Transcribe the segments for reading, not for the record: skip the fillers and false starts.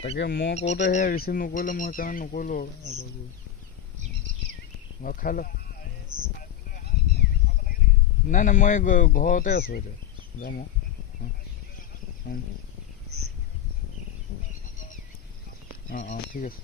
তাকে মই কওঁতে সেয়া ৰিচিভ নকৰিলে মই সেইকাৰণে নকৰিলোঁ আৰু খাই লওক নাই নাই মই ঘৰতে আছোঁ এতিয়া যাম অঁ ঠিক আছে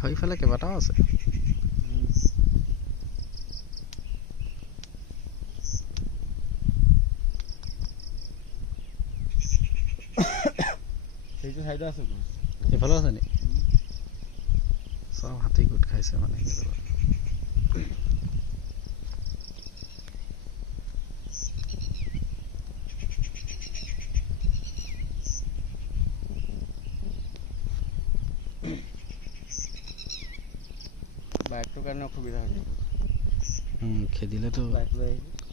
সেইফালে কেইবাটাও আছে সেইটো চাইডে আছে এইফালেও আছে নি চব হাতী গোট খাইছে মানে বাইকটোৰ কাৰণে অসুবিধা হৈছে খেদিলেতো বাইক লৈ আহিছোঁ